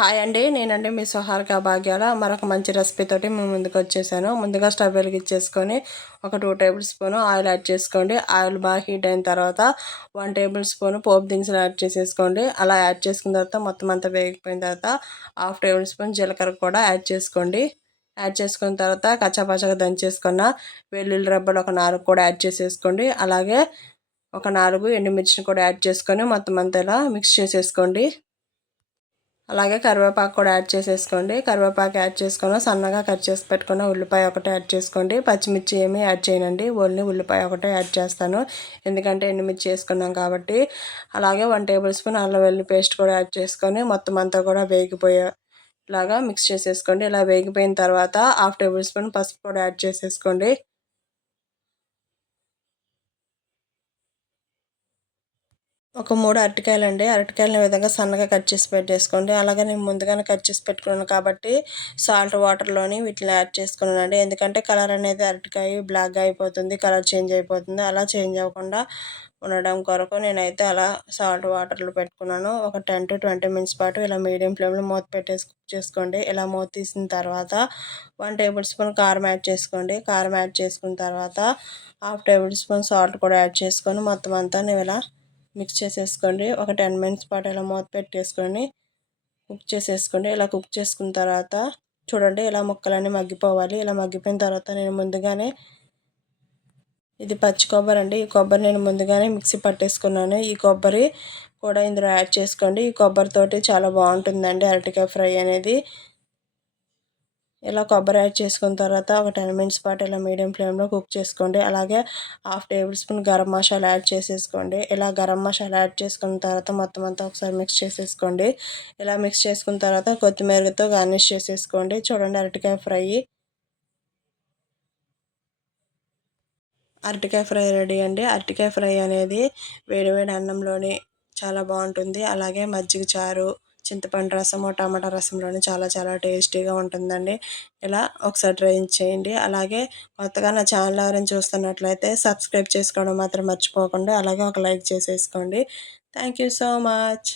Hi అండి. నేనండి మీ సుహారిక భాగ్యాల మరొక మంచి రెసిపీ తోటి మేము ముందుకు వచ్చేసాను. ముందుగా స్టవ్ వెలిగించేసుకొని ఒక two tablespoon oil add చేసుకోండి. ఆయిల్ బాగా హీట్ అయిన తర్వాత వన్ టేబుల్ స్పూన్ పోపు దినుసులు యాడ్ చేసేసుకోండి. అలా యాడ్ చేసుకున్న తర్వాత మొత్తం అంతా వేగిపోయిన తర్వాత హాఫ్ టేబుల్ స్పూన్ జీలకర్ర కూడా యాడ్ చేసుకోండి. యాడ్ చేసుకున్న తర్వాత కచ్చాపచ్చగా దంచేసుకున్న వెల్లుల్లి రబ్బలు ఒక నాలుగు కూడా యాడ్ చేసేసుకోండి. అలాగే ఒక నాలుగు ఎండుమిర్చిని కూడా యాడ్ చేసుకొని మొత్తం అంతా ఇలా మిక్స్ చేసేసుకోండి. అలాగే కరివేపాకు కూడా యాడ్ చేసేసుకోండి. కరివేపాకు యాడ్ చేసుకొని సన్నగా కట్ చేసి పెట్టుకున్న ఉల్లిపాయ ఒకటే యాడ్ చేసుకోండి. పచ్చిమిర్చి ఏమీ యాడ్ చేయనండి. ఓన్లీ ఉల్లిపాయ ఒకటే యాడ్ చేస్తాను. ఎందుకంటే ఎండుమిర్చి వేసుకున్నాం కాబట్టి. అలాగే వన్ టేబుల్ స్పూన్ అల్లం వెల్లుల్లి పేస్ట్ కూడా యాడ్ చేసుకొని మొత్తం అంతా కూడా వేగిపోయే లాగా మిక్స్ చేసేసుకోండి. ఇలా వేగిపోయిన తర్వాత హాఫ్ టేబుల్ స్పూన్ పసుపు కూడా యాడ్ చేసేసుకోండి. ఒక మూడు అరటికాయలు అండి అరటికాయలని విధంగా సన్నగా కట్ చేసి పెట్టేసుకోండి. అలాగే నేను ముందుగానే కట్ చేసి పెట్టుకున్నాను కాబట్టి సాల్ట్ వాటర్లోని వీటిని యాడ్ చేసుకున్నాను అండి ఎందుకంటే కలర్ అనేది అరటికాయ బ్లాక్గా అయిపోతుంది కలర్ చేంజ్ అయిపోతుంది. అలా చేంజ్ అవ్వకుండా ఉండడం కొరకు నేనైతే అలా సాల్ట్ వాటర్లో పెట్టుకున్నాను. ఒక టెన్ టు ట్వంటీ మినిట్స్ పాటు ఇలా మీడియం ఫ్లేమ్లో మూత పెట్టేసి కుక్ చేసుకోండి. ఇలా మూత తీసిన తర్వాత వన్ టేబుల్ స్పూన్ కారం యాడ్ చేసుకోండి. కారం యాడ్ చేసుకున్న తర్వాత హాఫ్ టేబుల్ స్పూన్ సాల్ట్ కూడా యాడ్ చేసుకొని మొత్తం అంతా నేను ఇలా మిక్స్ చేసేసుకోండి. ఒక టెన్ మినిట్స్ పాటు ఇలా మూత పెట్టేసుకొని కుక్ చేసేసుకోండి. ఇలా కుక్ చేసుకున్న తర్వాత చూడండి ఇలా ముక్కలన్నీ మగ్గిపోవాలి. ఇలా మగ్గిపోయిన తర్వాత నేను ముందుగానే ఇది పచ్చి కొబ్బరి అండి. ఈ కొబ్బరి నేను ముందుగానే మిక్సీ పట్టేసుకున్నాను. ఈ కొబ్బరి కూడా ఇందులో యాడ్ చేసుకోండి. ఈ కొబ్బరితోటి చాలా బాగుంటుందండి అరటికాయ ఫ్రై అనేది. ఇలా కొబ్బరి యాడ్ చేసుకున్న తర్వాత ఒక టెన్ మినిట్స్ పాటు ఇలా మీడియం ఫ్లేమ్లో కుక్ చేసుకోండి. అలాగే half tablespoon garam masala add చేసేసుకోండి. ఇలా గరం మసాలా యాడ్ చేసుకున్న తర్వాత మొత్తం అంతా ఒకసారి మిక్స్ చేసేసుకోండి. ఇలా మిక్స్ చేసుకున్న తర్వాత కొత్తిమీరతో గార్నిష్ చేసేసుకోండి. చూడండి అరటికాయ ఫ్రై. అరటికాయ ఫ్రై రెడీ అండి. అరటికాయ ఫ్రై అనేది వేడివేడి అన్నంలోని చాలా బాగుంటుంది. అలాగే మజ్జిగ చారు చింతపండు రసము టమాటా రసంలోనే చాలా చాలా టేస్టీగా ఉంటుందండి. ఇలా ఒకసారి ట్రై చేయండి. అలాగే కొత్తగా నా ఛానల్ ఎవరైనా చూస్తున్నట్లయితే సబ్స్క్రైబ్ చేసుకోవడం మాత్రం మర్చిపోకండి అలాగే ఒక లైక్ చేసేసుకోండి. Thank you so much.